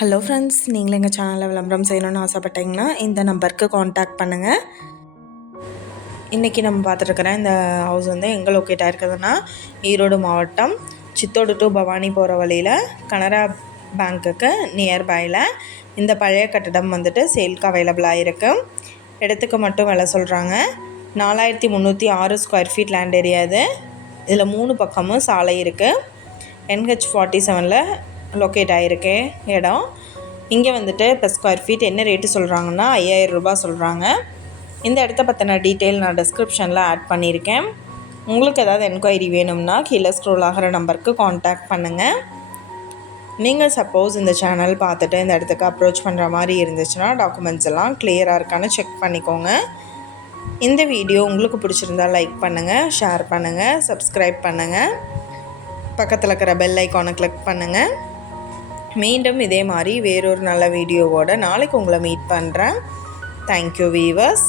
Hello friends, நீங்களும் எங்கள் சேனலில் விளம்பரம் செய்யணும்னு ஆசைப்பட்டீங்கன்னா இந்த நம்பருக்கு காண்டாக்ட் பண்ணுங்கள். இன்றைக்கி நம்ம பார்த்துட்டுருக்குற இந்த ஹவுஸ் வந்து எங்கே லொக்கேட் ஆகிருக்குதுன்னா ஈரோடு மாவட்டம் சித்தோடு டு பவானி போகிற வழியில் கனரா பேங்க்குக்கு நியர்பையில் இந்த பழைய கட்டடம் வந்துட்டு சேல்க்கு அவைலபிளாக இருக்குது. இடத்துக்கு மட்டும் விலை சொல்கிறாங்க. 4306 ஸ்கொயர் ஃபீட் லேண்ட் ஏரியா இது. இதில் 3 பக்கமும் சாலை இருக்குது. NH47 லொக்கேட் ஆகிருக்கு இடம். இங்கே வந்துட்டு இப்போ ஸ்கொயர் ஃபீட் என்ன ரேட்டு சொல்கிறாங்கன்னா 5000 ரூபாய் சொல்கிறாங்க. இந்த இடத்த பற்றின டீட்டெயில் நான் டிஸ்கிரிப்ஷனில் ஆட் பண்ணியிருக்கேன். உங்களுக்கு ஏதாவது என்கொயரி வேணும்னா கீழே ஸ்க்ரோல் ஆகிற நம்பருக்கு காண்டாக்ட் பண்ணுங்கள். நீங்கள் சப்போஸ் இந்த சேனல் பார்த்துட்டு இந்த இடத்துக்கு அப்ரோச் பண்ணுற மாதிரி இருந்துச்சுன்னா டாக்குமெண்ட்ஸ் எல்லாம் கிளியராக இருக்கான்னு செக் பண்ணிக்கோங்க. இந்த வீடியோ உங்களுக்கு பிடிச்சிருந்தால் லைக் பண்ணுங்கள், ஷேர் பண்ணுங்கள், சப்ஸ்கிரைப் பண்ணுங்கள், பக்கத்தில் இருக்கிற பெல் ஐக்கானை கிளிக் பண்ணுங்கள். மீண்டும் இதே மாதிரி வேறொரு நல்ல வீடியோவோட நாளைக்கு உங்களை மீட் பண்ணுறேன். Thank you viewers.